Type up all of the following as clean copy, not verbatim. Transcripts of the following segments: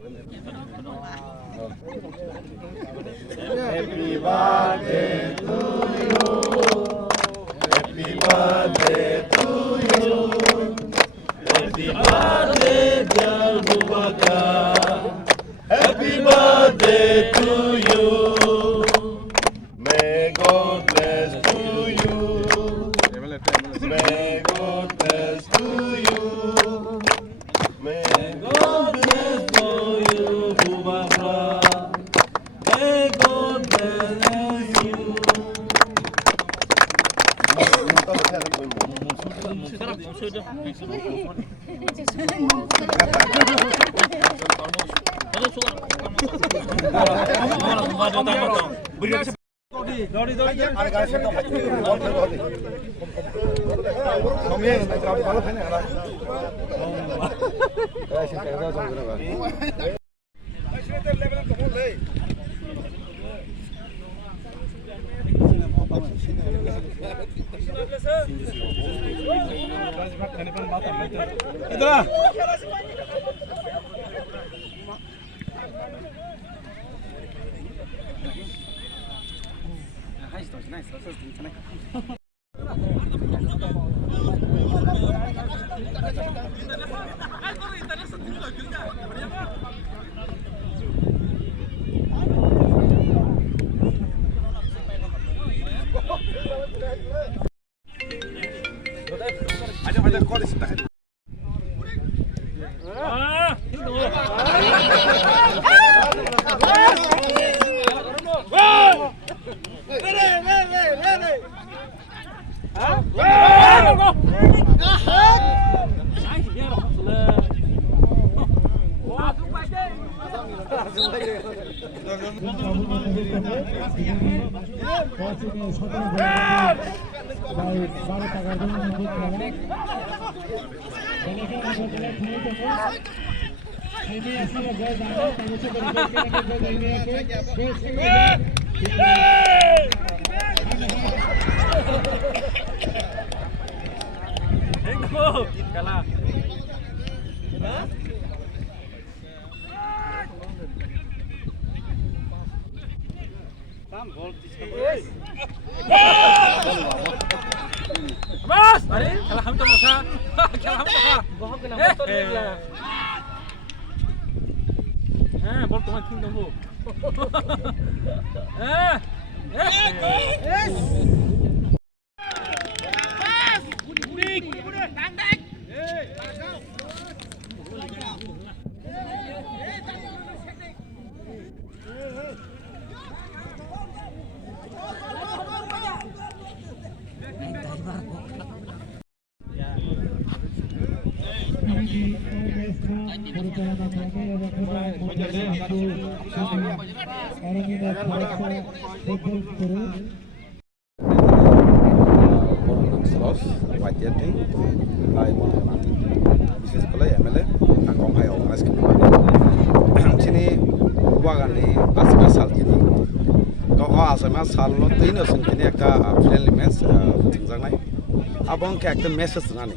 Happy birthday to you. Happy birthday to you. Happy birthday, dear Bubakar. Happy birthday to you. May God bless to you. May God bless to you. May God bless to you, Bubakar. May God bless you. Bos, mari, kalah hamka masa. Kalah hamka. Bohong kena motor dia. Bol তোমার কিন দেবো। Yes. বিশেষ করে MLA কম high organise চিনি বাগাননি আসামা সাল চিনি আসামা সাল তৈনো চিনি একটা ফ্রেন্ডলি ম্যাচ থিংজানাই আবং একটা মেসেজ নানি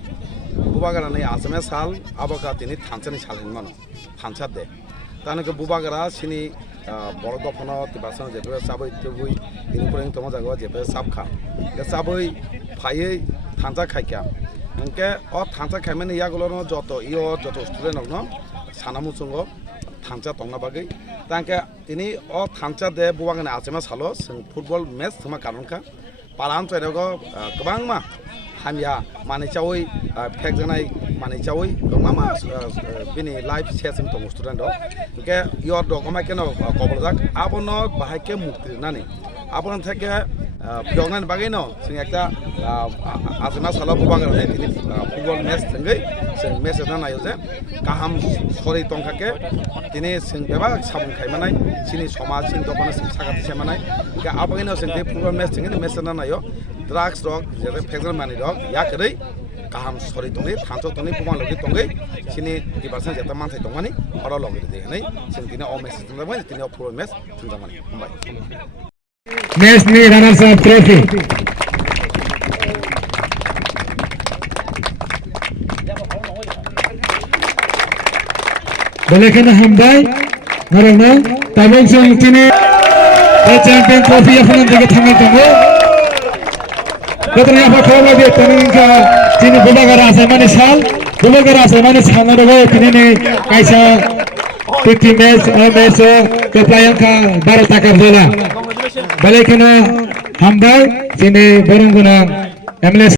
বুবাগারানি আসামা সাল আবকা তিনি থানসানি সালহিন মানো থানসা দে তানকে বুবাগারা চিনি বড় দফন বাসন যেভাবে সাবই তেবুই ইনপুরিং তোমা জায়গা যেভাবে সাবখা সাবই ফাইয়ে থানসা খাইকা এনকে থানসা খাইমানে ইয়াগুলো যত যত স্টুডেন্ট হক সানামুসুঙ্গ থানসা তংনা বাগৈ তাকে তিনি থানসা দে বুবাগানে আসামা সালো ফুটবल मैच थमा कारणखा पालान चाइनागो गोबां मा हामिया मानिचावै फेक जानाय मानिचावै गोबां मा बिनि लाइफ सेसन दं स्टुडेन्ट के इयर डगमा केन कबलजाक आबनो बाहायके मुक्ति नानि आबनो थाके बेगनान बागै न जों एकटा आसामा साला बुबागाने তিনি ফুটবল मैच थंगै जों मैच ना नायो जे गाहाम सरै तंखाके তিনি जों बेबा साबुन खायमानाय सिनि समाज सिन दखना सागाति सेमानाय के आबगैनो जों बे फुटबल मैच थंगै मैच ना नायो ड्राग्स रक जेरै फेक्टर मानि रक याकरै गाहाम सरै तंगै थांथो तंगै बुमा लगै तंगै सिनि दिबारसन जेता मानथाय दंमानि अरा लगै देनै जों दिनै अ मैच थंजाबाय दिनै फुटबल मैच थंजामानि हमबाय मैच में रनर्स अप ट्रॉफी बेलेखायनो हामबाय नरनो दाबो जों दिनै चेम्पियन ट्रफी खालामनो थाखाय थांनाय दङ गोदोनि आफादखौ बायदि दिनै दिनै बुबागारा आसामानि साल बुबागारा आसामानि सालनो दङ दिनै कायसा 50 मैच केप्लायंका 12 ताका बोला बेलेखायनो हामबाय दिनै बरंगोना एमएलए